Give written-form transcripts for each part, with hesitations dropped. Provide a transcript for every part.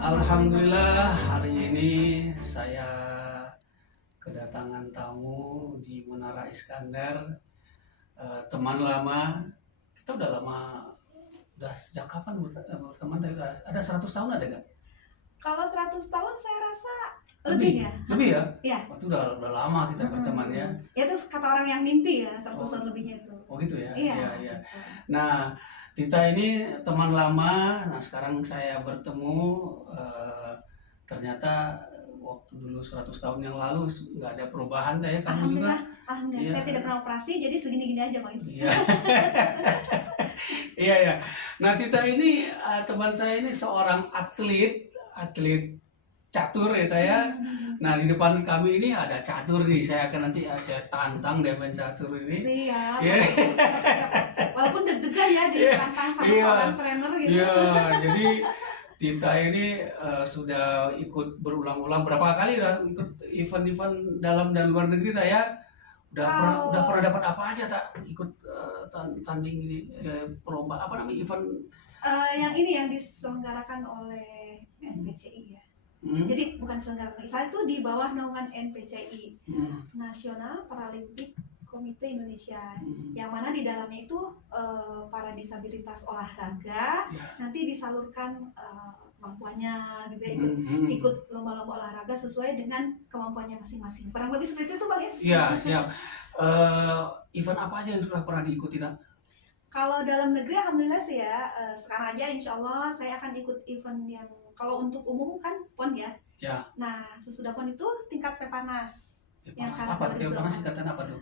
Alhamdulillah hari ini saya kedatangan tamu di Menara Iskandar, teman lama. Kita udah lama, udah sejak kapan berteman? Ada 100 tahun ada nggak? Kalau 100 tahun saya rasa Lebih, lebih ya. lebih ya? Ya. Waktu udah lama kita berteman ya. Ya itu kata orang yang mimpi ya, 100 Oh, tahun lebihnya itu. oh gitu ya? Iya. Iya, iya. Gitu. Nah, Tita ini teman lama. Nah, sekarang saya bertemu, ternyata waktu dulu 100 tahun yang lalu nggak ada perubahan ya, kamu juga. Alhamdulillah. Iya. Saya tidak pernah operasi, jadi segini-gini aja, Mas. Iya. Iya ya. Nah, Tita ini, teman saya ini seorang atlet catur ya, Taya. Nah, di depan kami ini ada catur nih. Saya akan nanti saya tantang dia main catur ini. Siap. Iya. Walaupun deg-degan ya ditantang sama Iya. seorang trainer gitu. Iya, jadi Tita ini sudah ikut berulang-ulang berapa kali lah ikut event-event dalam dan luar negeri, tak ya? Udah pernah dapat apa aja tak ikut tanding ini, perlombaan apa namanya, event? Yang ini yang diselenggarakan oleh NPCI ya. Jadi bukan diselenggarakan, saya itu di bawah naungan NPCI, National Paralympic Komite Indonesia, yang mana di dalamnya itu para disabilitas olahraga nanti disalurkan kemampuannya gitu ya, ikut lomba-lomba olahraga sesuai dengan kemampuannya masing-masing. Kurang lebih seperti itu, Bang Is. Iya, siap. Event apa aja yang sudah pernah diikuti, Kak? Kalau dalam negeri alhamdulillah sih ya, sekarang aja insya Allah saya akan ikut event yang kalau untuk umum kan PON ya. Ya. Nah, sesudah PON itu tingkat Pepanas. Yang sekarang apa? Pepanas singkatan apa tuh?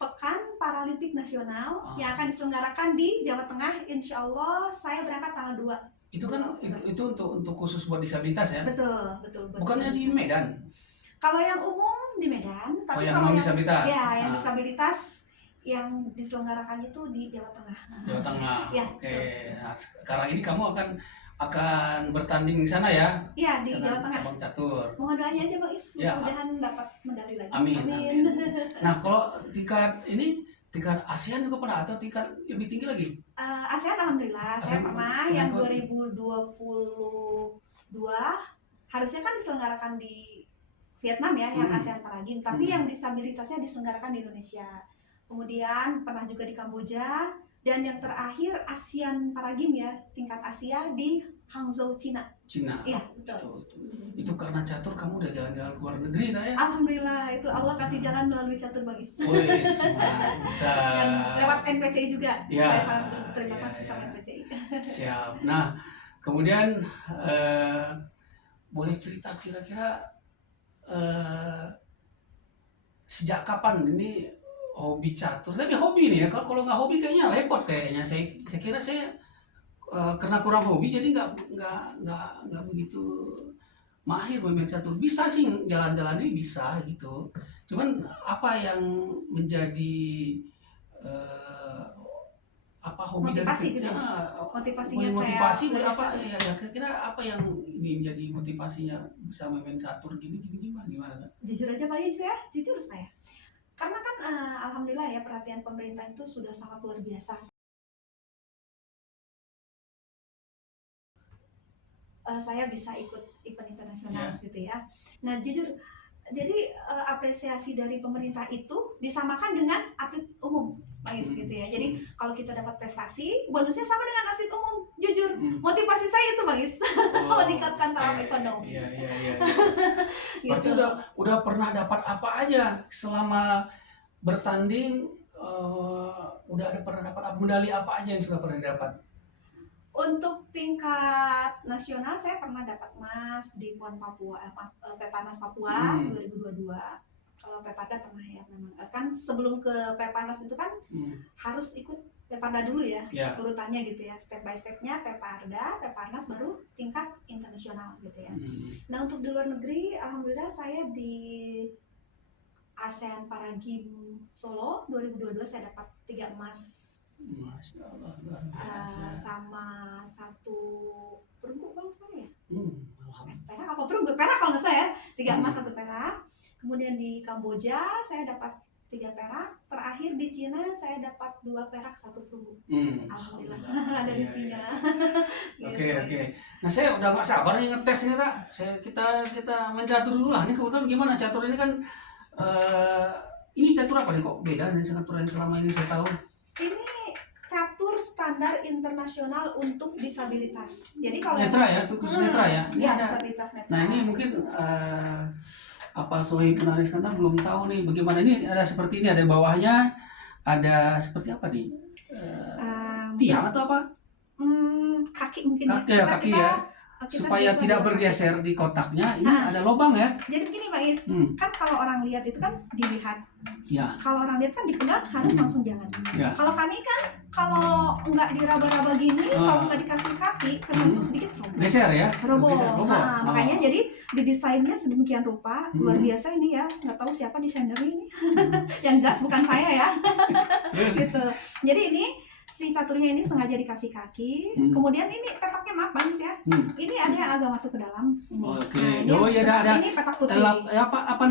Pekan Paralimpik Nasional yang akan diselenggarakan di Jawa Tengah. Insya Allah saya berangkat tanggal 2. Itu kan itu untuk khusus buat disabilitas ya? Betul. Bukannya di Medan? Kalau yang umum di Medan, tapi yang kalau yang disabilitas? Ya, yang disabilitas yang diselenggarakan itu di Jawa Tengah. Jawa Tengah. Ya, oke. Nah, sekarang ini kamu akan bertanding di sana ya? Iya, di Jawa Tengah. Cabang catur. Mohon doanya aja, Bang Is, mudah-mudahan dapat medali lagi. Amin. Nah, kalau tingkat ASEAN juga pernah atau tingkat lebih tinggi lagi? ASEAN alhamdulillah, saya pernah yang 2022 harusnya kan diselenggarakan di Vietnam ya, yang ASEAN Paragames, tapi yang disabilitasnya diselenggarakan di Indonesia. Kemudian pernah juga di Kamboja, dan yang terakhir ASEAN Paragames ya, tingkat Asia di Hangzhou, Cina. Iya, betul. Itu karena catur kamu udah jalan-jalan ke luar negeri, tak ya? Alhamdulillah, itu Allah kasih jalan melalui catur, Bang Is. Dan lewat NPCI juga. Ya. Saya sangat berterima kasih sama NPCI. Siap. Nah, kemudian boleh cerita kira-kira sejak kapan ini hobi catur? Tapi hobi nih ya, kalau nggak hobi kayaknya repot kayaknya. Saya kira saya karena kurang hobi jadi nggak begitu mahir bermain catur. Bisa sih jalan-jalan ini bisa gitu. Cuman apa yang menjadi hobi motivasi dari gitu. Motivasinya apa ya kira-kira apa yang ini menjadi motivasinya bisa main catur gimana? Jujur aja Pak Is ya, jujur saya. Karena kan alhamdulillah ya perhatian pemerintah itu sudah sangat luar biasa. Saya bisa ikut event internasional gitu ya. Nah jujur, jadi apresiasi dari pemerintah itu disamakan dengan atlet umum, Pak Is gitu ya. Jadi kalau kita dapat prestasi, bonusnya sama dengan atlet umum. Jujur, motivasi saya itu, Pak Is, meningkatkan taraf ekonomi. Iya. Berarti udah pernah dapat apa aja selama bertanding? Udah pernah dapat medali apa aja yang sudah pernah dapat? Untuk tingkat nasional saya pernah dapat emas di PON Papua, Pepanas Papua 2022. Kalau Peparda pernah ya memang. Kan sebelum ke Pepanas itu kan harus ikut Peparda dulu ya, urutannya gitu ya, step by stepnya Peparda, Peparnas, baru tingkat internasional gitu ya. Nah untuk di luar negeri, alhamdulillah saya di ASEAN Paragames Solo 2022 saya dapat 3 emas. Masya Allah, luar biasa. Sama 1 perunggu kalau nggak salah ya. Perak apa perunggu? Perak kalau nggak salah ya. 3 emas 1 perak. Kemudian di Kamboja saya dapat 3 perak. Terakhir di Cina saya dapat 2 perak 1 perunggu. Alhamdulillah. Dari Cina. Oke. oke. Nah saya udah nggak sabar nih ngetes ini tak. Kita main catur dulu lah. Ini kebetulan gimana catur ini kan ini catur apa nih kok beda dengan catur yang selama ini saya tahu? Ini catur standar internasional untuk disabilitas. Jadi kalau Netra ya, itu khusus netra ya. Ini ya, ada. disabilitas netra. Nah ini mungkin apa Sohib penulis kata belum tahu nih bagaimana ini ada seperti ini ada bawahnya ada seperti apa nih tiang atau apa? Kaki mungkin Kaki ya. Supaya tidak bergeser di kotaknya ini ada lubang ya. Jadi begini Mbak Is, kan kalau orang lihat itu kan dilihat. Ya. Kalau orang lihat kan dipegang harus langsung jalan. Ya. Kalau kami kan kalau nggak diraba-raba gini, kalau nggak dikasih kaki, kesentuh sedikit roboh. Geser ya? Roboh. Roboh. Makanya jadi didesainnya sedemikian rupa, luar biasa ini ya. Nggak tahu siapa desainernya ini. Yang jelas bukan saya ya. Gitu. Jadi ini si caturnya ini sengaja dikasih kaki, kemudian ini petaknya maaf Mas ya, ini ada yang agak masuk ke dalam. Oke. Nah, ada. Ini petak putih.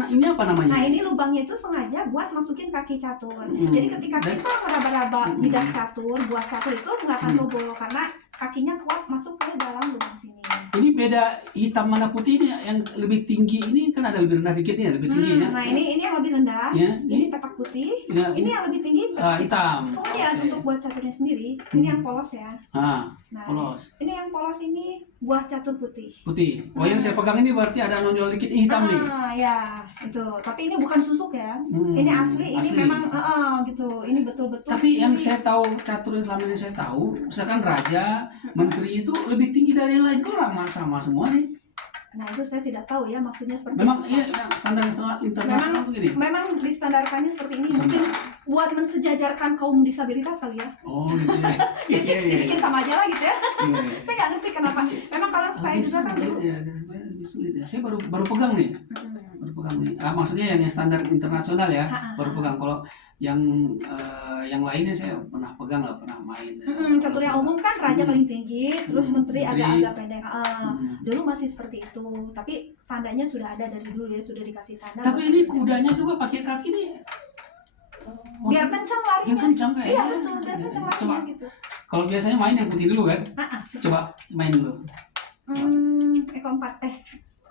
Ini apa namanya? Nah ini lubangnya itu sengaja buat masukin kaki catur. Jadi ketika kita meraba-raba bidak catur, buah catur itu nggak akan roboh karena kakinya kuat masuk ke dalam lubang sini. Ini beda hitam mana putih ini yang lebih tinggi ini kan ada lebih rendah dikit nih lebih tinggi ya. Nah ini yang lebih rendah, ya, ini petak putih, ya, ini yang lebih tinggi hitam. Kemudian untuk buah caturnya sendiri, ini yang polos ya. Nah, polos. Ini yang polos ini buah catur putih. Putih. Oh yang saya pegang ini berarti ada nonjol dikit hitam nih. Ya itu. Tapi ini bukan susuk ya. Ini asli. Ini memang gitu. Ini betul-betul. Tapi yang saya tahu catur yang selama ini saya tahu, misalkan raja, menteri itu lebih tinggi dari yang lain. Kok sama semua nih? Nah itu saya tidak tahu ya maksudnya seperti memang apa. Iya standar internasional begini. Memang distandarkannya seperti ini mungkin buat mensejajarkan kaum disabilitas kali ya. Oh gitu ya. Jadi dibikin sama aja lah gitu ya. Saya nggak ngerti kenapa. Memang kalau saya juga kan dulu. Ya, sulit ya. Saya baru pegang nih. Maksudnya yang standar internasional ya. Baru pegang. Kalau yang lainnya saya pernah pegang nggak pernah main. Catur yang umum kan raja paling tinggi, terus menteri agak-agak pendek. Dulu masih seperti itu, tapi tandanya sudah ada dari dulu ya, sudah dikasih tanda. Tapi ini kudanya juga pakai kaki nih. Biar kencang larinya. Yang kencang kayaknya. Iya betul, biar kencang larinya gitu. Kalau biasanya main yang putih dulu kan? Coba main dulu. Eko 4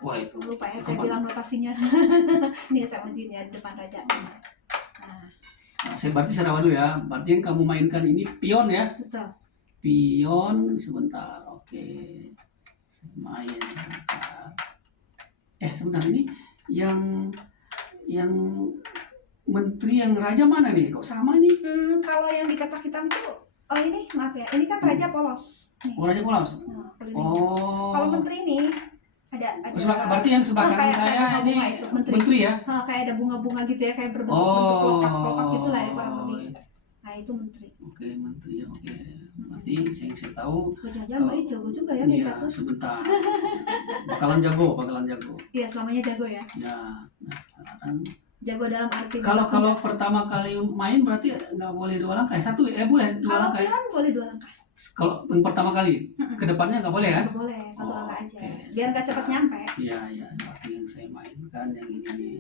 Wah itu. Lupa ya, saya bilang notasinya. Ini saya majuin ya depan raja. Nah, saya berarti secara dulu ya. Berarti yang kamu mainkan ini pion ya? Betul. Pion sebentar. Oke. Saya main sebentar. Sebentar ini yang menteri yang raja mana nih? Kok sama nih? Kalau yang di kotak hitam itu ini maaf ya. Ini kan raja polos. Nih. Oh, raja polos. Nah, kalau menteri ini ada berarti yang sebelah kanan saya ini menteri ya? Kayak ada bunga-bunga gitu ya, kayak berbentuk kelopak-kelopak gitu lah ya kurang lebih. Nah itu menteri. Oke, menteri ya. Oke. Berarti saya tahu. Jangan Mbak Is jago juga ya iya, catur. Sebentar. Bakalan jago. Iya, selamanya jago ya. Ya. Nah, sekarang jago dalam arti kalau pertama kali main berarti nggak boleh 2 langkah. Boleh 2 langkah. Kalau boleh 2 langkah. Kalau yang pertama kali, kedepannya nggak boleh kan? Nggak boleh, 1 langkah aja. Biar nggak cepat nyampe. Iya. Berarti yang saya mainkan yang ini nih.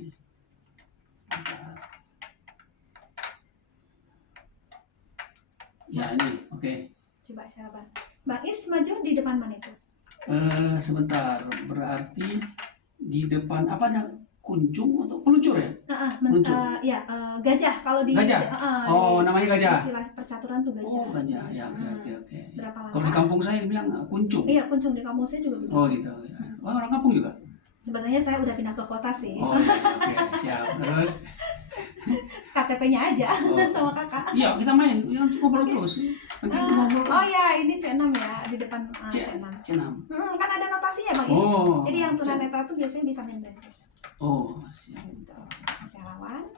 Ya ini, oke. Coba saya bantu. Bang Is maju di depan mana itu? Sebentar, berarti di depan apanya? Kuncung atau peluncur ya? Gajah kalau di gajah. Namanya gajah. Istilah percaturan tuh gajah. Oh, gajah. Ya, oke. Berapa langkah? Kalau di kampung saya bilang kuncung. Iya, kuncung di kampung saya juga begitu. Oh, gitu. Ya. Orang kampung juga? Sebenarnya saya udah pindah ke kota sih. Oh, oke. Siap. Terus KTP-nya aja sama kakak. Iya, kita main. Ngobrol terus. Nanti ngobrol. Oh ya, ini C6 ya, di depan C6. Kan ada notasinya Bang Is. Jadi yang tunanetra tuh biasanya bisa main Prancis. Oh, siap. Gitu. Saya lawan.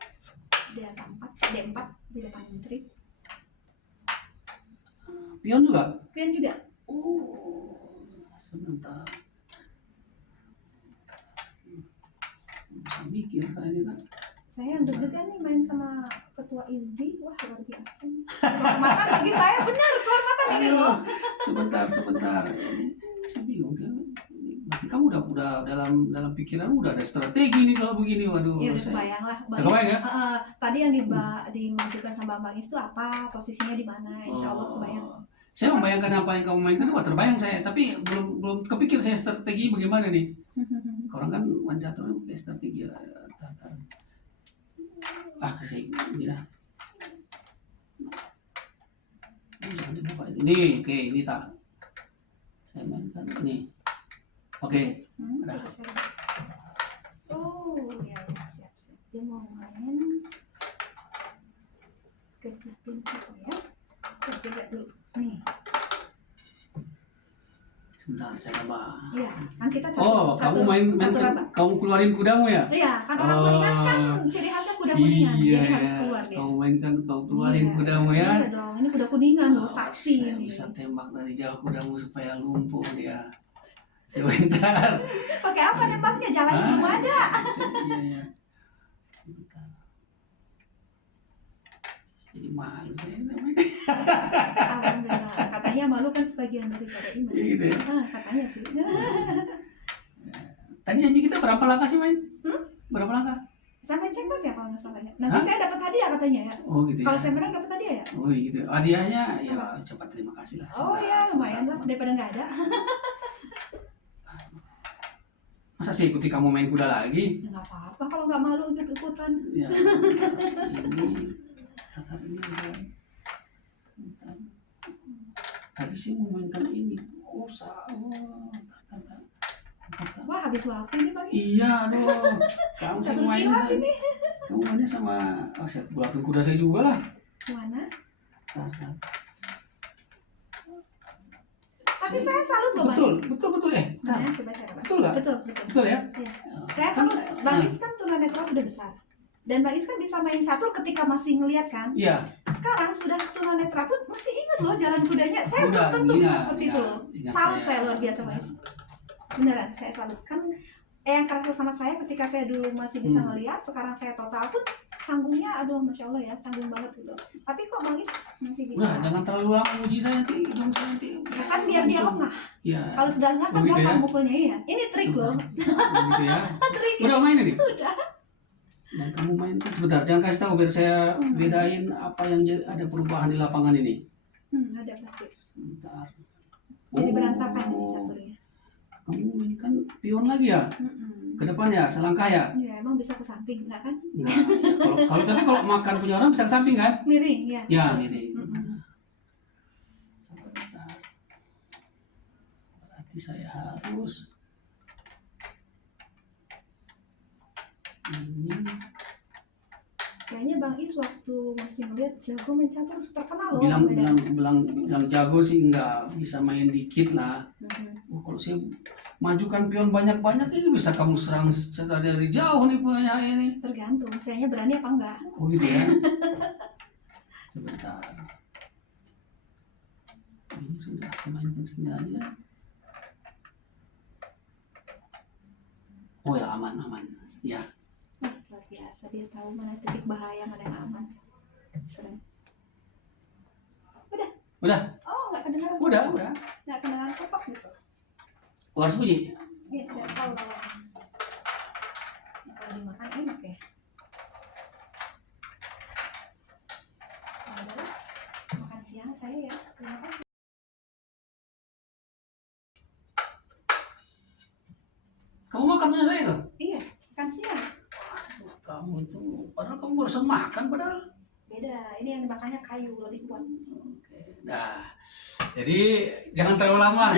D4 di depan menteri. Pion juga? Pion juga. Oh, sebentar. Bisa mikir saya ini kan. Saya yang deg-degan nih main sama ketua ISDI, wah luar biasa. Kehormatan bagi saya, benar kehormatan ini loh. Sebentar. Ini saya bingung kan. Berarti kamu udah dalam pikiran udah ada strategi nih kalau begini, waduh. Ya udah kebayang lah. Udah kebayang ya? Tadi yang dimajukan sama Bang Is itu apa, posisinya di mana, insya Allah kebayang. Saya membayangkan apa yang kamu mainkan, wah terbayang saya, tapi belum kepikir saya strategi bagaimana nih. Orang kan main catur pakai strategi ya. Saya ini dah. Jangan dibuka itu. Nih, oke, ini tak. Saya mainkan ini. Oke. Udah. Oh, ya siap. Dia mau main kejepin situ ya. Kita coba dulu. Nih. Sebentar, saya coba. Iya, kan kita kamu main kamu keluarin kudamu ya? Iya, kan orang kuningan kan ciri khasnya kuda kuningan, iya, jadi harus keluar dia. Kamu mainkan, kau keluarin kudamu ya? Iya dong, ini kuda kuningan loh, sakti saya ini. bisa tembak dari jauh kudamu supaya lumpuh dia. Sebentar. Pakai apa nembaknya? Jalannya belum ada. Iya. Sebentar. Jadi malu ya namanya. Alhamdulillah. Katanya malu kan sebagian daripada iman. Iya gitu ya. Katanya sih. Tadi janji kita berapa langkah sih main? Berapa langkah? Sampai cekbot ya kalau nggak salahnya. Nanti saya dapat hadiah katanya ya. Oh gitu ya. Kalau saya menang dapat hadiah ya. Oh gitu. Hadiahnya ya cepat terima kasih lah. Oh iya lumayan lah daripada nggak ada. Masa sih ikuti kamu main kuda lagi? Nggak apa-apa kalau nggak malu ikut-ikutan. Ya. Ini tadi sih mau mainkan ini. Wah habis waktu ini Pak. Iya aduh. Kamu sih mainnya. Kamu mainnya sama saya belakang kuda saya juga lah. Mana? Tapi saya salut loh betul ya. Mana? Coba saya betul nggak? Betul ya. Iya. Saya salut. Bang Is kan tunanetra sudah besar. Dan Bang Is kan bisa main catur ketika masih ngeliat kan? Iya. Sekarang sudah tunanetra pun masih ingat loh jalan kudanya. Saya belum tentu bisa seperti itu loh. Salut saya luar biasa Bang Is. Beneran saya salut kan. Yang kerasa sama saya ketika saya dulu masih bisa ngeliat, sekarang saya total pun canggungnya, aduh masya Allah ya, canggung banget gitu. Tapi kok Bang Is masih bisa? Nah, jangan terlalu lama uji saya nanti, hidung saya nanti. Ya kan biar dia lengah. Ya. Kalau sudah lengah kan gampang mukulnya ya. Ini trik loh. Gitu ya. Trik. Udah main ini? Udah. Dan kamu main kan sebentar, jangan kasih tahu biar saya bedain apa yang ada perubahan di lapangan ini. Ada pasti. Sebentar. Jadi berantakan ini caturnya. Kamu mainkan pion lagi ya? Ke depan ya, selangkah ya? Iya, emang bisa ke samping, enggak kan? Enggak. Kalau makan punya orang bisa ke samping kan? Miring, ya. Ya, miring. Sebentar. Berarti saya harus ini. Kayaknya Bang Is waktu masih ngeliat jago main catur terkenal loh. Bilang jago sih enggak, bisa main dikit lah. Kalau saya majukan pion banyak-banyak ini bisa kamu serang dari jauh nih punya ini. Tergantung, sayanya berani apa enggak. Oh gitu ya. Sebentar. Ini sudah saya mainkan segini aja. Oh ya aman. Ya. Luar biasa, dia tahu mana titik bahaya, mana yang aman. Keren. Udah? Oh, nggak kedengaran. Udah. Nggak kedengaran kepak gitu. Harus bunyi? Iya, nggak tahu kalau dimakan enak ya. Adalah makan siang saya ya. Terima kasih. Kamu makan punya saya tuh? Iya, makan siang. Kamu itu, padahal kamu baru makan padahal. Beda, ini yang dimakannya kayu, lebih kuat. Oke, nah. Jadi jangan terlalu lama.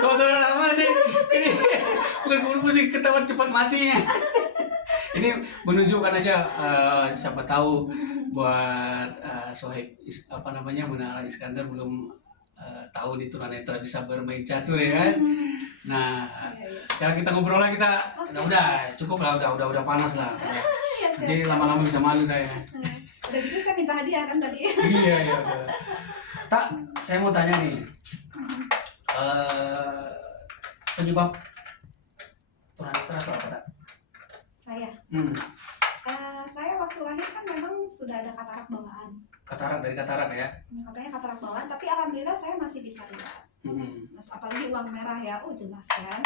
Kalau terlalu lama nanti ini bukan keburu pusing, ketahuan cepat matinya. Ini menunjukkan aja siapa tahu buat Sohib Menara Iskandar belum tahu di tunanetra bisa bermain catur ya kan. Nah, sekarang kita ngobrol lagi udah cukup lah, udah panas lah. Jadi lama-lama bisa malu saya. Udah gitu saya minta hadiah kan tadi. Iya. Tak, saya mau tanya nih. Penyebab tunanetra atau apa tak? Saya. Saya waktu lahir kan memang sudah ada katarak bawaan. Dari katarak ya? Katanya katarak bawaan, tapi alhamdulillah saya masih bisa lihat. Mas, apalagi uang merah ya, jelas kan.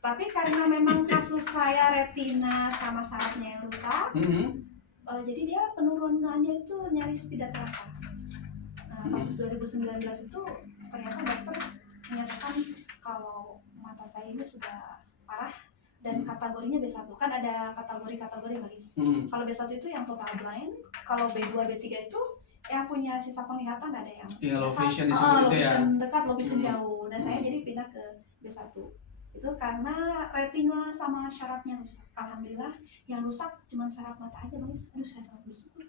Tapi karena memang kasus saya retina sama sarafnya yang rusak, jadi dia penurunannya itu nyaris tidak terasa. Nah, pas 2019 itu ternyata dokter menyatakan kalau mata saya ini sudah parah dan kategorinya B1. Kan ada kategori-kategori, Baris. Kalau B1 itu yang total blind, kalau B2, B3 itu yang punya sisa penglihatan, ada yang low dekat, vision disebut low itu ya. vision dekat, low vision jauh. Dan saya jadi pindah ke B1. Itu karena retina sama syarafnya rusak. Alhamdulillah yang rusak cuma syaraf mata aja, Baris. Aduh, saya sangat bersyukur.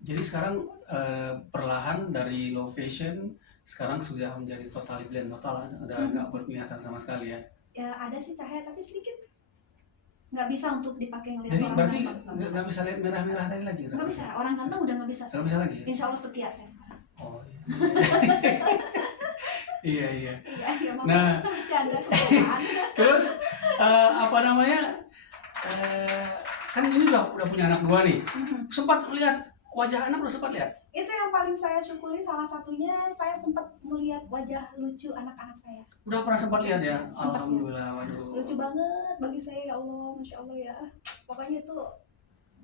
Jadi sekarang perlahan dari low vision sekarang sudah menjadi total blind, total udah nggak berpenglihatan sama sekali ya. Ya ada sih cahaya tapi sedikit, nggak bisa untuk dipakai ngelihat Jadi orang berarti ganteng. nggak bisa lihat merah-merah tadi lagi? Nggak bisa, orang ganteng udah nggak bisa. Nggak bisa lagi? Insya Allah setia saya sekarang. Oh iya. iya. Iya, Nah, bercanda. terus apa namanya? Kan ini udah punya anak 2 nih. Sempat melihat wajah anak, udah sempat lihat? Itu yang paling saya syukuri, salah satunya saya sempat melihat wajah lucu anak-anak saya. Udah pernah sempat lihat ya? Sempat, Alhamdulillah, waduh. Lucu banget bagi saya, ya Allah, Masya Allah ya. Pokoknya itu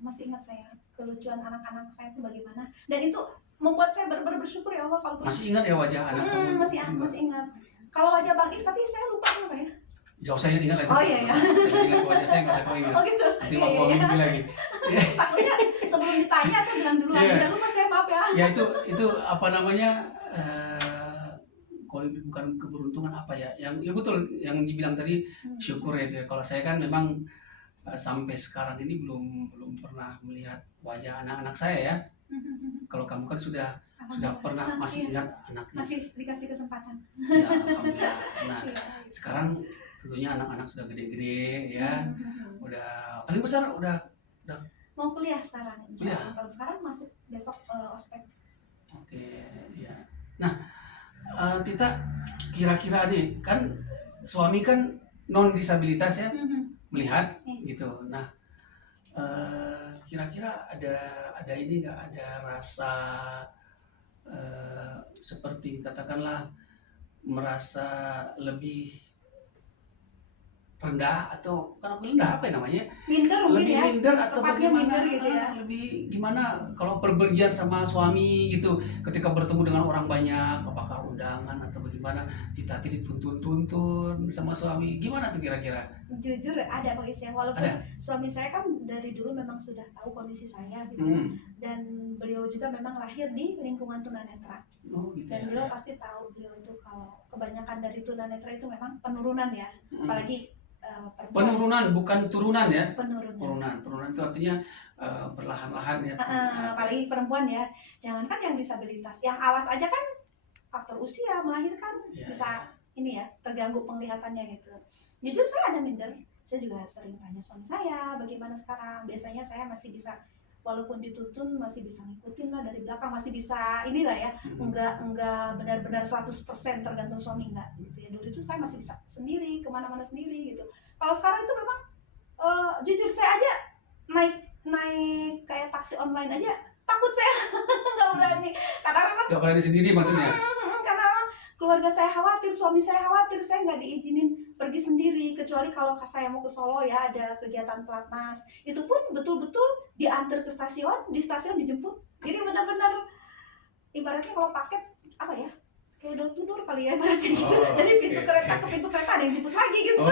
masih ingat saya, kelucuan anak-anak saya itu bagaimana. Dan itu membuat saya bersyukur, ya Allah. Kalau masih ingat ya wajah anak kamu? Masih ingat. Kalau wajah Bang Is, tapi saya lupa apa ya? Jauh saya ingat lah itu. Oh iya. Saya ingat wajah saya, nggak usah kau ingat. Oh gitu. Nanti mau gua mimpi lagi. Takutnya sebelum ditanya saya bilang duluan, udah lupa saya, maaf ya. Ya itu apa namanya? Kalau bukan keberuntungan apa ya? Yang ya betul yang dibilang tadi, syukur ya itu ya. Kalau saya kan memang sampai sekarang ini belum pernah melihat wajah anak-anak saya ya. Kalau kamu kan sudah pernah, masih ingat anaknya. Masih dikasih kesempatan. Ya, alhamdulillah. Nah, sekarang tentunya anak-anak sudah gede-gede ya. Udah paling besar udah mau kuliah sekarang. Kuliah. Kalau sekarang masih besok ospek. Oke, ya. Nah, Tita, kira-kira nih kan suami kan non disabilitas ya, melihat gitu. Nah, kira-kira ada ini nggak, ada rasa seperti katakanlah merasa lebih rendah atau kan rendah, apa namanya? Minder mungkin Lebih ya. minder atau Tepatnya bagaimana? minder gitu ya. Lebih gimana kalau perpergian sama suami gitu, ketika bertemu dengan orang banyak, apakah undangan atau bagaimana, Tita dituntun sama suami, gimana tuh kira-kira? Jujur ada Pak Is ya, walaupun Ada? suami saya kan dari dulu memang sudah tahu kondisi saya gitu. Dan beliau juga memang lahir di lingkungan tunanetra. Oh, gitu Dan ya. beliau pasti tahu, beliau itu kalau kebanyakan dari tunanetra itu memang penurunan ya. Apalagi penurunan, bukan turunan ya? Penurunan itu artinya perlahan-lahan ya. apalagi perempuan ya, jangankan yang disabilitas, yang awas aja kan faktor usia melahirkan Ya, bisa ini ya, terganggu penglihatannya gitu. Jujur saya ada minder, saya juga sering tanya suami saya bagaimana sekarang. Biasanya saya masih bisa, walaupun dituntun masih bisa ngikutin lah dari belakang, masih bisa inilah ya. Enggak benar-benar 100% tergantung suami, enggak gitu ya. Dulu itu saya masih bisa sendiri, kemana-mana sendiri gitu. Kalau sekarang itu memang jujur saya aja naik kayak taksi online aja takut saya. Nggak berani, karena memang nggak berani sendiri maksudnya? karena memang keluarga saya khawatir, suami saya khawatir, saya nggak diizinin pergi sendiri, kecuali kalau saya mau ke Solo ya, ada kegiatan pelatnas, itu pun betul-betul diantar ke stasiun, di stasiun dijemput. Jadi benar-benar ibaratnya kalau paket apa ya, kayak door to door kali ya ibaratnya gitu. Dari pintu kereta ke pintu kereta ada yang jemput lagi gitu.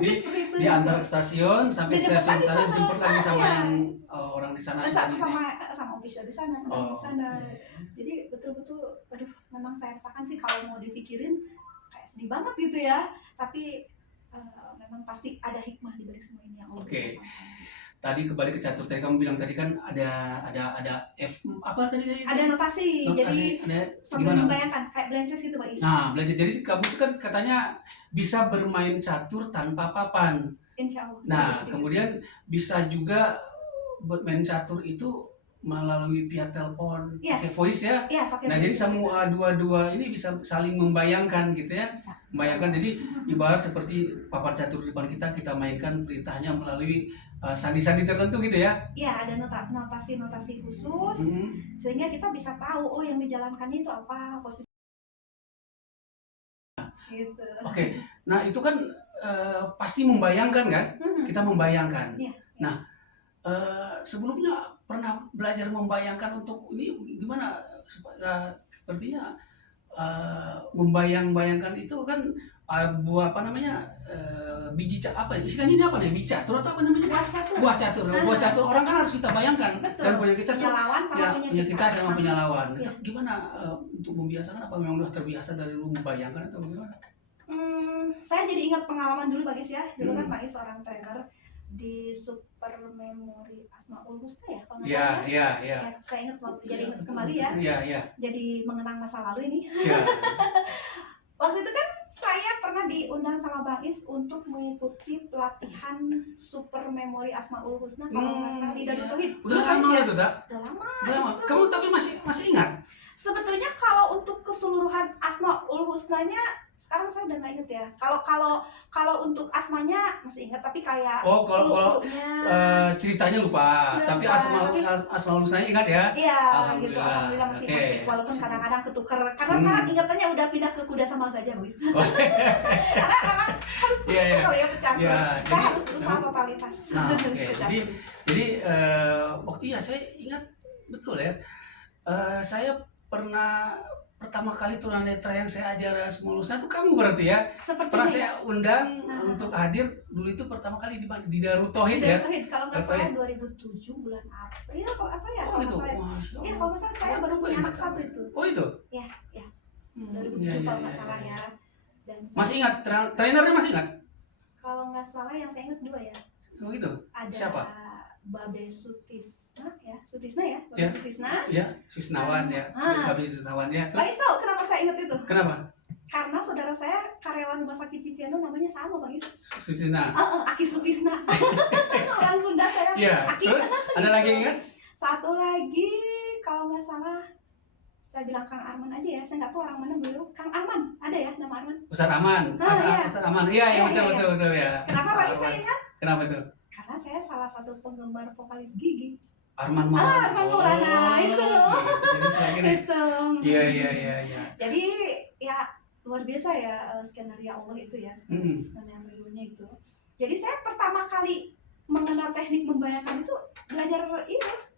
Jadi diantar ke stasiun, sampai stasiun sana dijemput lagi sama yang orang di sana. Sama official di sana, di sana. Jadi betul-betul, aduh, memang saya rasakan sih kalau mau dipikirin kayak sedih banget gitu ya. Tapi memang pasti ada hikmah di balik semua ini yang Allah berikan. Tadi kembali ke catur, tadi kamu bilang tadi kan ada F apa tadi? Ada notasi, jadi ada sambil membayangkan kayak Blances gitu, Pak Is. Nah, belajar, jadi kamu itu kan katanya bisa bermain catur tanpa papan. Insya Allah. Nah, kemudian bisa juga bermain catur itu melalui via telepon, pakai voice ya. Iya, pakai nah, voice. jadi semua dua ini bisa saling membayangkan gitu ya. Bisa. Membayangkan, jadi ibarat seperti papan catur di depan kita mainkan perintahnya melalui sandi-sandi tertentu gitu ya. Iya, ada notasi khusus sehingga kita bisa tahu oh yang dijalankannya itu apa, posisi gitu. Oke. Nah, itu kan pasti membayangkan kan? Kita membayangkan. Iya. Nah, sebelumnya pernah belajar membayangkan untuk ini gimana sepertinya membayang-bayangkan itu kan buah apa namanya, apa ya, istilahnya ini apa nih, biji catur atau apa namanya? Buah catur. Buah catur. Buah catur orang kan harus kita bayangkan. Betul. Dan punya kita punya tuh lawan sama ya, punya punya kita sama punya lawan. Iya. Itu gimana untuk membiasakan, apa memang udah terbiasa dari lu membayangkan atau bagaimana? Saya jadi ingat pengalaman dulu Bang Is ya. Dulu kan Hmm. Bang Is seorang trainer di Super Memory Asmaul Husna ya kalau nggak Iya, salah. iya, iya. Ya, saya ingat waktu, jadi ingat kembali ya. Iya, iya. Jadi mengenang masa lalu ini. Iya. Waktu itu kan saya pernah diundang sama Bang Is untuk mengikuti pelatihan Super Memory Asmaul Husna kalau nggak salah di Darut Tauhid. Udah Bang lama Is ya. itu, Tak? Udah lama. Udah lama. Kamu tapi masih ingat? Sebetulnya kalau untuk keseluruhan Asmaul Husnanya sekarang saya udah nggak inget ya. Kalau untuk asmanya masih ingat, tapi kayak Oh, kalau ceritanya lupa, Sudah tapi lupa, asmaul husnanya ingat ya? iya gitu. Alhamdulillah. Alhamdulillah masih Oke. masih walaupun Masih. kadang-kadang ketukar karena sekarang ingatannya udah pindah ke kuda sama gajah, Luis. Karena memang harus begitu Iya, iya. kalau ya pecatur. Iya, Saya jadi- harus berusaha totalitas. Nah, oke. Pecatur. Jadi waktu ya saya ingat betul ya. Saya pernah pertama kali tunanetra yang saya ajar Asmaul Husna itu kamu berarti ya. Pernah Sepertinya saya undang Nah. untuk hadir dulu itu pertama kali di Darut Tauhid Darut ya. Tauhid, kalau nggak Darut salah Tauhid. 2007 bulan April kalau apa ya, Oh kalau gitu. nggak salah. Masya Iya, Allah. kalau nggak salah saya baru punya anak satu itu. Oh itu. Iya, iya. Hmm, 2007 iya, kalau iya, nggak iya, salah iya. ya. Dan Masih ingat trainernya masih ingat? kalau nggak salah yang saya ingat dua ya. Oh gitu. Ada Siapa? Babe Sutisna ya, Sutisna ya, Babe Ya. Sutisna. Ya, Susnawan ya. Ah. Babi Susnawan ya. Terus Bang Is tahu kenapa saya ingat itu? kenapa? Karena saudara saya karyawan rumah sakit Cicendo namanya sama Bang Is. Sustina. Aki Sutisna. Orang Sunda saya. Iya. Aki. Terus ada lagi ingat? Satu lagi kalau nggak salah saya bilang Kang Arman aja ya, saya nggak tahu orang mana dulu. Kang Arman, ada ya nama Arman? Ustaz Aman. Ah, iya. Ustaz Aman. Iya, iya Iya, betul iya, betul betul ya. Kenapa Bang Is Arman. saya ingat? Kenapa tuh? Karena saya salah satu penggemar vokalis Gigi. Arman Maulana. Arman Maulana, itu. gitu. Jadi selagi nih. Itu. Iya, iya, iya, iya. Jadi ya luar biasa ya skenario Allah itu ya, skenario-nya itu. Jadi saya pertama kali mengenal teknik membayangkan itu belajar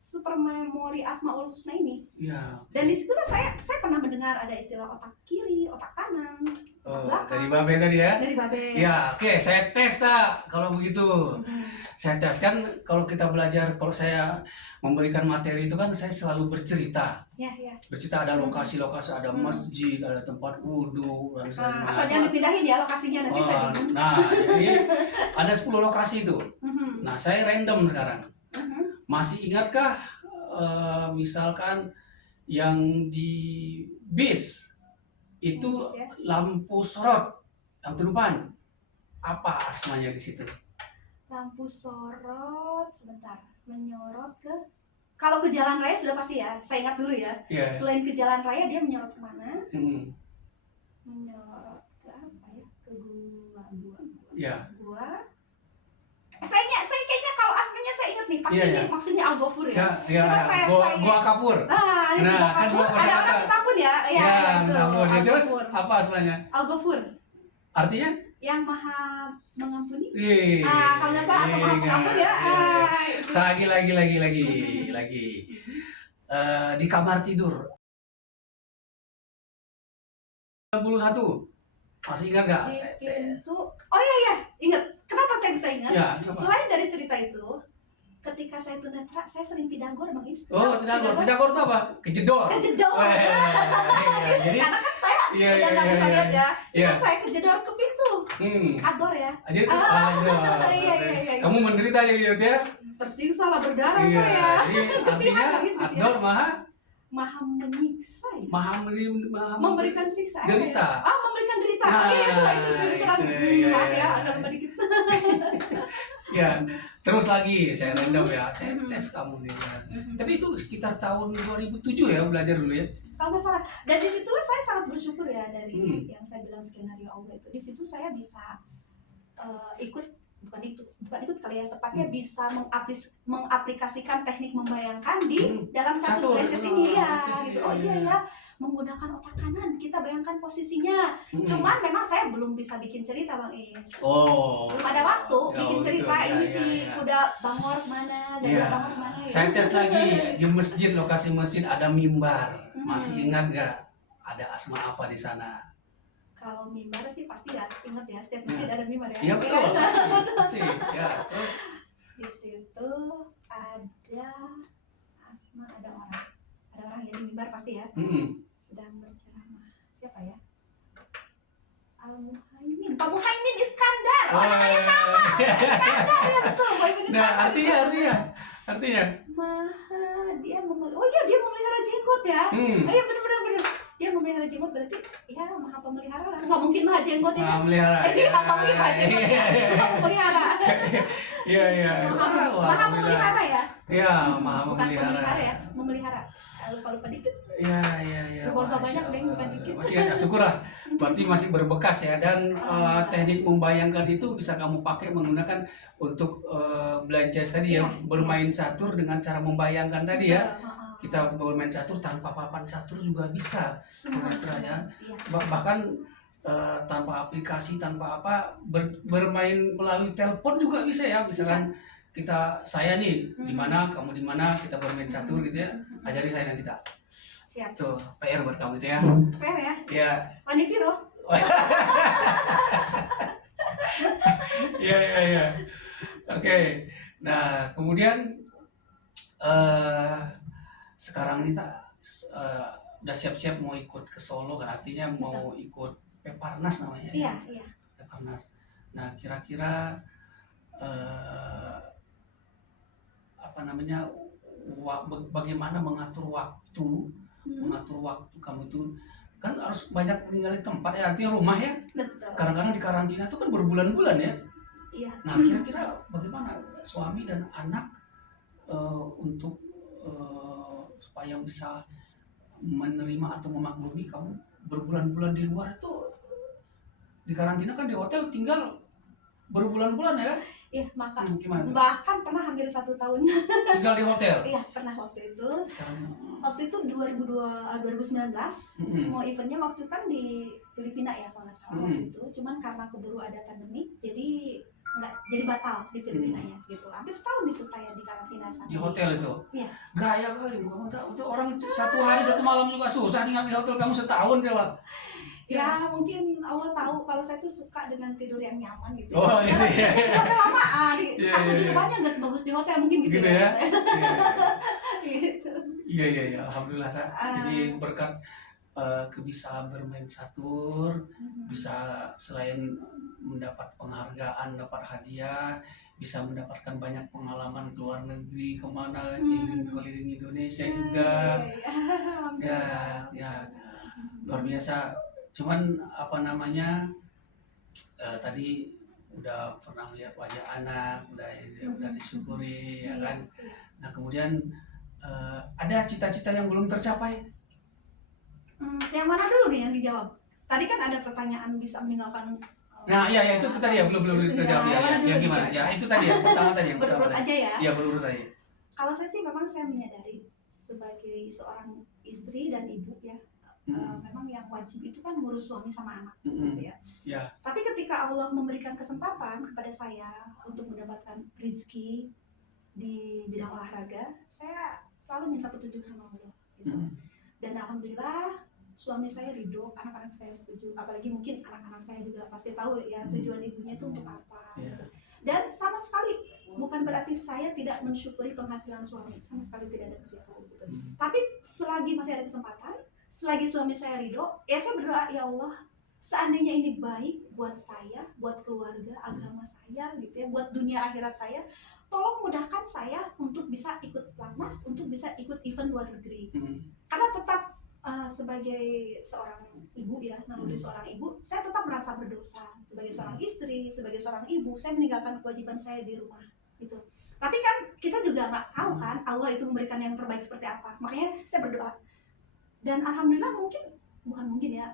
Super Memory Asmaul Husna ini. Iya. Dan disitulah saya pernah mendengar ada istilah otak kiri, otak kanan, Oh, belakang. dari Babe tadi ya. dari Babe. Ya, oke, saya tes tak kalau begitu. Mhm. Saya tes kan kalau kita belajar, kalau saya memberikan materi itu kan saya selalu bercerita. Ya, ya. Bercerita ada lokasi-lokasi, ada Hmm. masjid, ada tempat wudhu, dan Asal jangan dipindahin ya lokasinya, nanti saya bingung. Nah, jadi ada 10 lokasi itu. Mhm. Nah, saya random sekarang. Mhm. Masih ingatkah misalkan yang di bis itu Bis ya. lampu sorot, lampu depan, apa asmanya di situ? Lampu sorot, sebentar, menyorot ke, kalau ke jalan raya sudah pasti ya, saya ingat dulu ya. Iya. Selain ke jalan raya dia menyorot kemana? Hmm, Menyorot ke apa ya? Ke gua. ya. Gua. Saya kayaknya kalau aslinya saya ingat nih, pasti Iya, ini iya. maksudnya Al Ghafur ya. Ya, ya, Coba saya- gua kapur. Ini Nah, Gua kan Ghafur. dua Ada kosakata. orang Kitabun ya? Iya, Ya, itu. kapur. Al Terus Ghafur. apa asmanya? Al Ghafur Artinya? yang maha mengampuni. Ih, Kalau nggak salah atau maha pengampun ya. Lagi. Di kamar tidur 61. Masih ingat gak? Di Saya tes. pintu. Oh iya, ingat. Kenapa saya bisa ingat? Ya, kenapa? Selain dari cerita itu, ketika saya tunanetra, saya sering tidagor, Bang Is. Oh, tidagor itu apa? Kejedor. Kejedor. Weh, iya, jadi Karena kan saya iya, udah nggak bisa lihat ya. Iya. Itu saya kejedor ke pintu. Ador ya. Jadi Iya. kamu menderita jadi ya? Tersiksa lah, berdarah Iya. saya. Jadi artinya Bang Is, gitu ya. Ador Maha menyiksa ya. Memberikan siksa. derita. Memberikan derita. Nah, Itu derita. itu, iya. Ya, agak lupa dikit. Ya, terus lagi saya random ya. Saya Mhm. tes kamu nih. Ya. Tapi itu sekitar tahun 2007 ya belajar dulu ya. Kalau nggak salah. Dan disitulah saya sangat bersyukur ya dari Hmm. yang saya bilang skenario Allah itu. Di situ saya bisa bukan ikut kali ya, tepatnya bisa mengaplikasikan teknik membayangkan di dalam catur lenses ini ya. Gitu. Oh iya ya, menggunakan otak kanan kita bayangkan posisinya. Cuman memang saya belum bisa bikin cerita, Bang Is. Oh. Belum ada waktu bikin gitu. cerita Ya, ini ya, si ya. kuda bangor mana, gajah Iya. bangor mana ya. Saya tes lagi di masjid, lokasi masjid ada mimbar. Hmm. Masih ingat gak? ada asma apa di sana? Kalau mimbar sih pasti ya, ingat ya, setiap masjid ada mimbar ya. Iya betul, Kan? pasti. Ya, terus Di situ ada asma, ada orang yang di mimbar pasti ya, sedang berceramah. Siapa ya? Al-Muhaimin, Pak Muhaimin Iskandar. Oh, namanya sama. Iskandar ya betul, Muhaimin nah, Iskandar. artinya. Dia memelihara jenggot ya. Oh iya benar. Dia memelihara jenggot berarti ya maha pemelihara lah. Nggak mungkin maha jenggot ya. Maha melihara. Maha jenggot. Maha pemelihara. Iya. Maha memelihara ya. Iya, maha Bukan memelihara. pemelihara ya, memelihara. Lupa dikit. Iya. Lupa banyak deh, bukan dikit. Masih ada, syukurlah. Berarti masih berbekas ya. Dan teknik membayangkan itu bisa kamu pakai menggunakan untuk belajar tadi ya, bermain catur dengan cara membayangkan tadi ya. Kita bermain catur tanpa papan catur juga bisa. Ya. Bahkan tanpa aplikasi, tanpa apa, bermain melalui telepon juga bisa ya. Misalkan saya nih di mana, kamu di mana, kita bermain catur gitu ya. Ajari saya nanti tak. Siap. Tuh, PR buat kamu itu ya. PR ya? Iya. Manipiro. Iya. Oke. Nah, kemudian sekarang ini udah siap-siap mau ikut ke Solo kan, artinya mau ikut Peparnas namanya. Iya. Peparnas. Nah, kira-kira bagaimana mengatur waktu kamu itu kan harus banyak meninggalin tempat ya, artinya rumah ya. Betul. Kadang-kadang di karantina itu kan berbulan-bulan ya. Iya. Nah, kira-kira bagaimana suami dan anak untuk supaya bisa menerima atau memaklumi kamu berbulan-bulan di luar itu, di karantina kan di hotel tinggal berbulan-bulan ya. Iya, maka gimana tuh? Bahkan pernah hampir 1 tahun tinggal di hotel. Iya, pernah waktu itu 2019 semua eventnya waktu itu kan di Filipina ya kalau nggak salah waktu itu, cuman karena keburu ada pandemi jadi batal di Filipina ya gitu. Hampir setahun itu saya di karantina sana. Di hotel itu? Iya. Gaya kali, kamu tahu tuh orang 1 hari 1 malam juga susah tinggal di hotel, kamu setahun coba. Ya mungkin Allah tahu kalau saya tuh suka dengan tidur yang nyaman gitu. Oh iya. Di hotel lama, kasur di rumahnya nggak sebagus di hotel mungkin gitu ya. Gitu. Iya. Alhamdulillah Kak. Jadi berkat bisa bermain catur, bisa selain mendapat penghargaan, dapat hadiah, bisa mendapatkan banyak pengalaman ke luar negeri, kemana, keliling Indonesia juga. Ya, luar biasa. Cuman tadi udah pernah melihat wajah anak, udah disyukuri ya kan. Nah kemudian ada cita-cita yang belum tercapai? Yang mana dulu nih yang dijawab? Tadi kan ada pertanyaan bisa meninggalkan. Nah iya itu tadi ya belum terjawab ya gimana? Ya itu tadi ya pertama tadi. Berurut aja ya. Iya berurut aja. Kalau saya sih memang saya menyadari sebagai seorang istri dan ibu ya. Memang yang wajib itu kan ngurus suami sama anak gitu ya. Tapi ketika Allah memberikan kesempatan kepada saya untuk mendapatkan rezeki di bidang olahraga, saya selalu minta petunjuk sama Allah gitu. Dan alhamdulillah suami saya ridho, anak-anak saya setuju, apalagi mungkin anak-anak saya juga pasti tahu ya tujuan ibunya itu untuk apa gitu. Dan sama sekali bukan berarti saya tidak mensyukuri penghasilan suami, sama sekali tidak ada ke situ gitu. Tapi selagi masih ada kesempatan, selagi suami saya ridho, ya saya berdoa, ya Allah, seandainya ini baik buat saya, buat keluarga, agama saya gitu ya, buat dunia akhirat saya, tolong mudahkan saya untuk bisa ikut pelatnas, untuk bisa ikut event luar negeri. Karena tetap sebagai seorang ibu ya, namanya seorang ibu, saya tetap merasa berdosa sebagai seorang istri, sebagai seorang ibu, saya meninggalkan kewajiban saya di rumah gitu. Tapi kan kita juga nggak tahu kan Allah itu memberikan yang terbaik seperti apa. Makanya saya berdoa. Dan alhamdulillah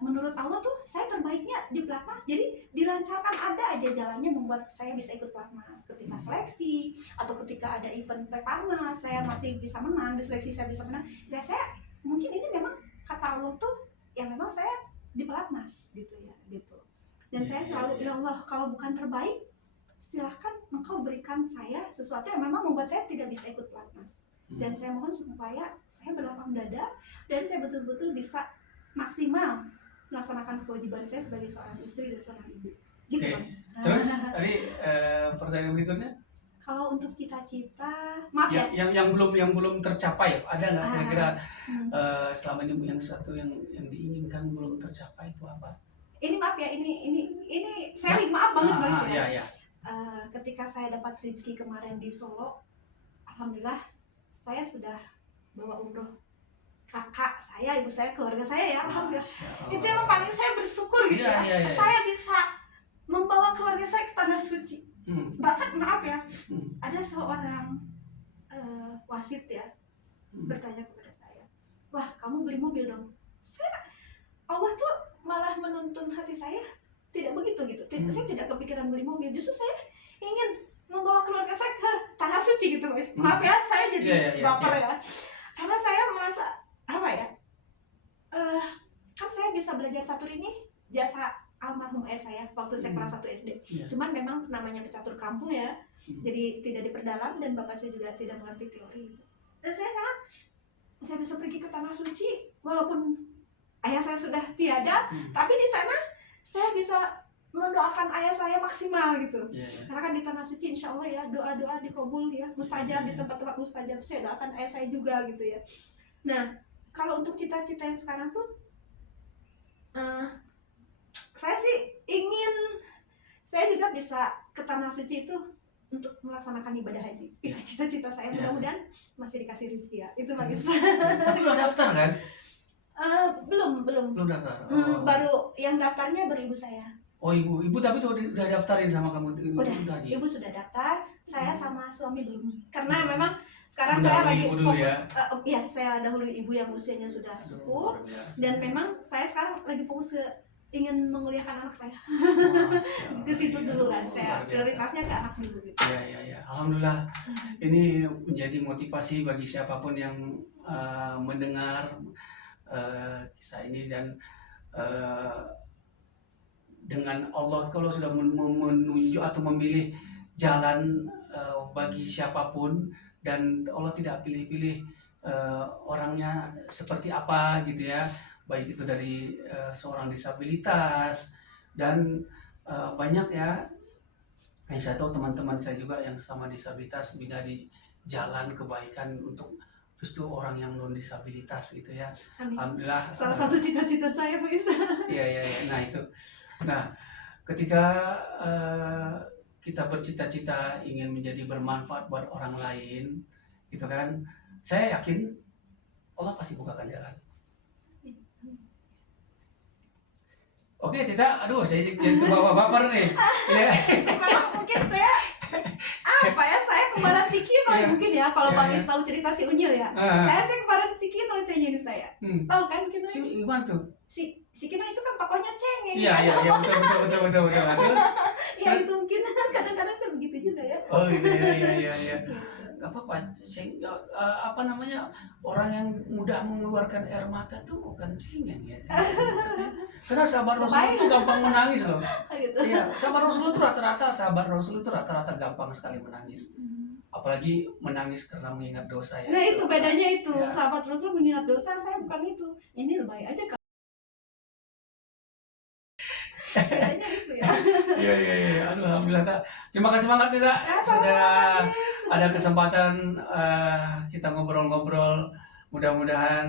menurut Allah tuh saya terbaiknya di pelatnas, jadi dilancarkan, ada aja jalannya membuat saya bisa ikut pelatnas. Ketika seleksi atau ketika ada event Peparnas saya masih bisa menang, di seleksi saya bisa menang, ya saya mungkin ini memang kata Allah tuh yang memang saya di pelatnas gitu ya gitu. Dan saya selalu ya Allah, kalau bukan terbaik silahkan engkau berikan saya sesuatu yang memang membuat saya tidak bisa ikut pelatnas. Dan saya mohon supaya saya berlapang dada dan saya betul-betul bisa maksimal melaksanakan kewajiban saya sebagai seorang istri dan seorang ibu. Gitu, Oke. Mas. Terus tadi pertanyaan berikutnya? Kalau untuk cita-cita, maaf ya. Yang belum tercapai ada nggak kira-kira selama ini yang satu yang diinginkan belum tercapai itu apa? Ini maaf ya, ini sharing, maaf banget Mas ya. Iya. Ketika saya dapat rezeki kemarin di Solo, alhamdulillah saya sudah bawa umroh kakak saya, ibu saya, keluarga saya ya, alhamdulillah. Itu yang paling saya bersyukur gitu ya. Saya bisa membawa keluarga saya ke tanah suci. Bahkan maaf ya, ada seorang wasit ya bertanya kepada saya, wah kamu beli mobil dong. Allah tuh malah menuntun hati saya tidak begitu gitu. Saya tidak kepikiran beli mobil, justru saya ingin membawa keluarga saya ke tanah suci gitu Mas. Maaf ya, saya jadi baper ya. Karena saya merasa apa ya? Kan saya bisa belajar catur ini jasa almarhum ayah saya waktu saya kelas 1 SD. Cuman memang namanya pecatur kampung ya. Jadi tidak diperdalam dan bapak saya juga tidak mengerti teori. Dan saya bisa pergi ke tanah suci walaupun ayah saya sudah tiada, tapi di sana saya bisa mendoakan ayah saya maksimal gitu. Karena kan di tanah suci insya Allah ya doa-doa dikabul ya, mustajab di tempat-tempat mustajab. Saya doakan ayah saya juga gitu ya. Nah kalau untuk cita-cita yang sekarang tuh, saya sih ingin saya juga bisa ke tanah suci itu untuk melaksanakan ibadah haji. Itu cita-cita saya, mudah-mudahan masih dikasih rezeki ya. Itu Mas. Tapi udah daftar kan? Belum daftar. Baru yang daftarnya baru ibu saya. Oh ibu tapi udah daftarin sama kamu? Udah, ibu sudah daftar, saya sama suami belum. Karena memang sekarang saya lagi fokus ya. Saya dahului ibu yang usianya sudah sepuh, dan memang saya sekarang lagi fokus ingin menguliahkan anak saya. Ke situ dulu kan, saya prioritasnya ke anak dulu gitu. Ya. Alhamdulillah, ini menjadi motivasi bagi siapapun yang mendengar kisah ini, dan dengan Allah kalau sudah menunjuk atau memilih jalan bagi siapapun, dan Allah tidak pilih-pilih orangnya seperti apa gitu ya, baik itu dari seorang disabilitas dan banyak ya yang saya tahu teman-teman saya juga yang sama disabilitas dari jalan kebaikan untuk justru orang yang non disabilitas gitu ya. Amin. Alhamdulillah. Salah satu cita-cita saya bisa. Iya. Nah itu. Nah ketika kita bercita-cita ingin menjadi bermanfaat buat orang lain, gitu kan? Saya yakin Allah pasti bukakan jalan. Oke, Tita, aduh saya jadi kebawa baper nih. Memang mungkin saya saya kembaran si Kino mungkin ya, kalau Pak Nis tahu cerita si Unyil ya. Saya kembaran si Kino saya. Tahu kan Kino? Gimana tuh? Si Kino itu kan tokohnya cengeng. Iya, betul. Ya itu mungkin kadang-kadang saya begitu juga ya. Oh iya. Gak apa-apa, orang yang mudah mengeluarkan air mata tuh bukan cengeng ya. Karena sahabat Rasul itu gampang menangis loh. Iya, sahabat Rasul itu rata-rata gampang sekali menangis. Apalagi menangis karena mengingat dosa ya. Nah itu bedanya itu, sahabat Rasul mengingat dosa, saya bukan itu. Ini lebay aja kan. Bedanya itu ya. Iya. Aduh, alhamdulillah tak. Terima kasih banget nih tak. Sudah ada kesempatan kita ngobrol-ngobrol. Mudah-mudahan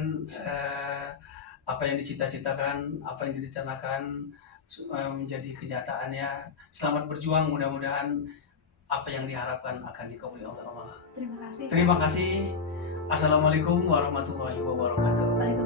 apa yang dicita-citakan, apa yang direncanakan menjadi kenyataannya. Selamat berjuang, mudah-mudahan apa yang diharapkan akan dikabuli oleh Allah. Terima kasih. Terima kasih. Assalamualaikum warahmatullahi wabarakatuh.